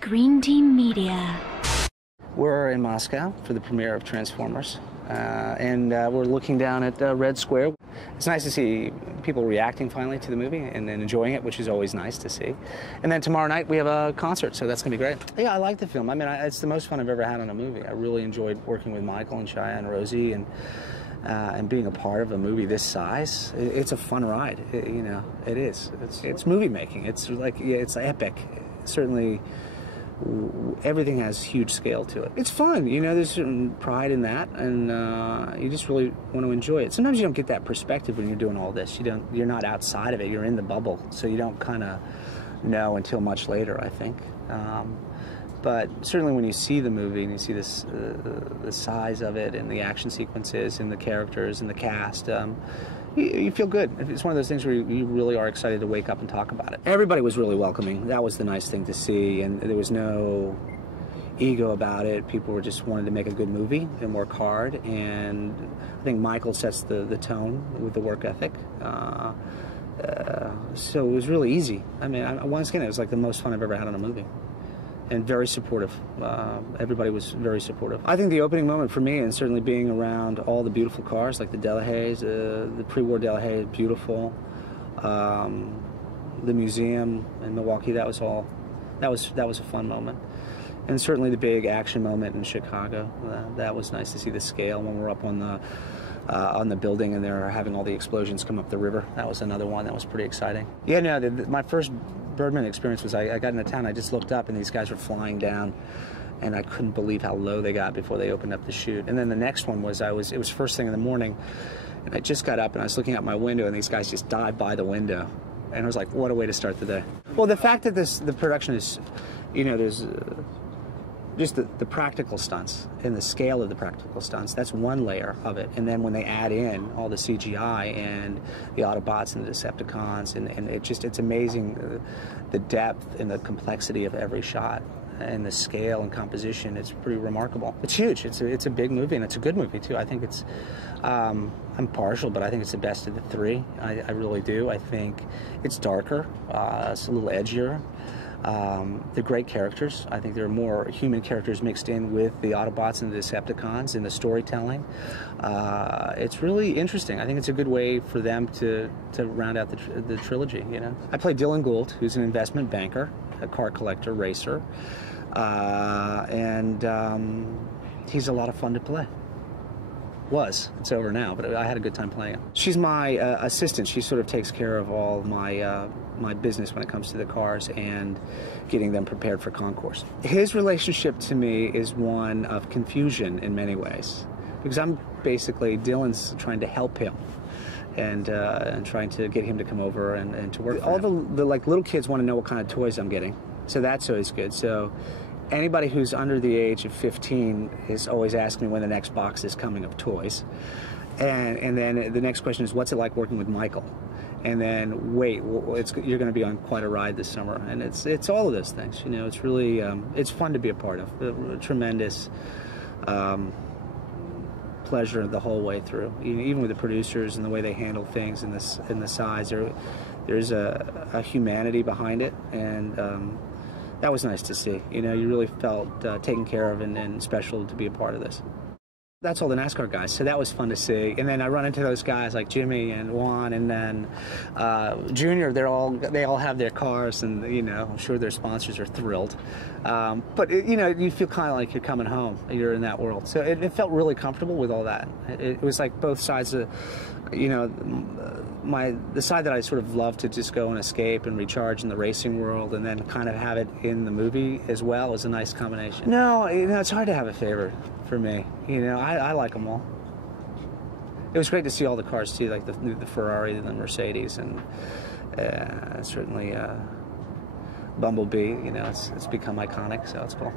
Green Team Media. We're in Moscow for the premiere of Transformers, and we're looking down at Red Square. It's nice to see people reacting finally to the movie and enjoying it, which is always nice to see. And then tomorrow night we have a concert, so that's going to be great. Yeah, I like the film. I mean, it's the most fun I've ever had on a movie. I really enjoyed working with Michael and Shia and Rosie, and being a part of a movie this size. It's a fun ride. It is. It's movie making. It's like, yeah, it's epic. Certainly, everything has huge scale to it. It's fun, there's certain pride in that, and you just really want to enjoy it. Sometimes you don't get that perspective when you're doing all this. You're not outside of it, you're in the bubble, so you don't kind of know until much later, I think. But certainly when you see the movie and you see this, the size of it and the action sequences and the characters and the cast, you feel good. It's one of those things where you really are excited to wake up and talk about it. Everybody was really welcoming. That was the nice thing to see, and there was no ego about it. People were just wanted to make a good movie and work hard, and I think Michael sets the tone with the work ethic. So it was really easy. I mean, once again, it was like the most fun I've ever had on a movie. And very supportive. Everybody was very supportive. I think the opening moment for me, and certainly being around all the beautiful cars, like the Delahaye's, the pre-war Delahaye, beautiful. The museum in Milwaukee, that was a fun moment. And certainly the big action moment in Chicago. That was nice to see the scale when we're up on the building and they're having all the explosions come up the river. That was another one that was pretty exciting. Yeah, no, my first Birdman experience was I got into town, I just looked up and these guys were flying down and I couldn't believe how low they got before they opened up the chute. And then the next one was, it was first thing in the morning and I just got up and I was looking out my window and these guys just dived by the window. And I was like, what a way to start the day. Well, the fact that the production is, there's just the practical stunts and the scale of the practical stunts, that's one layer of it. And then when they add in all the CGI and the Autobots and the Decepticons, and it's amazing the depth and the complexity of every shot and the scale and composition. It's pretty remarkable. It's huge. It's a big movie, and it's a good movie too. I think it's, I'm partial, but I think it's the best of the three. I really do. I think it's darker, it's a little edgier. They're great characters. I think there are more human characters mixed in with the Autobots and the Decepticons in the storytelling. It's really interesting. I think it's a good way for them to round out the trilogy, I play Dylan Gould, who's an investment banker, a car collector, racer, and he's a lot of fun to play. It's over now, but I had a good time playing it. She's my assistant. She sort of takes care of all my my business when it comes to the cars and getting them prepared for concourse. His relationship to me is one of confusion in many ways, because I'm basically, Dylan's trying to help him and trying to get him to come over and to work. All the little kids want to know what kind of toys I'm getting, so that's always good. So anybody who's under the age of 15 is always asking me when the next box is coming of toys. And then the next question is, what's it like working with Michael? And then, wait, you're going to be on quite a ride this summer. And it's all of those things, It's really, it's fun to be a part of. A tremendous pleasure the whole way through. Even with the producers and the way they handle things and the size, there's a humanity behind it, and that was nice to see. You really felt taken care of and special to be a part of this. That's all the NASCAR guys, so that was fun to see. And then I run into those guys like Jimmy and Juan, and then Junior. They all have their cars, and I'm sure their sponsors are thrilled. But you feel kind of like you're coming home. You're in that world, so it felt really comfortable with all that. It was like both sides of, the side that I sort of love to just go and escape and recharge in the racing world, and then kind of have it in the movie as well, is a nice combination. No, it's hard to have a favorite for me. I like them all. It was great to see all the cars too, like the Ferrari and the Mercedes, and certainly Bumblebee. It's become iconic, so it's cool.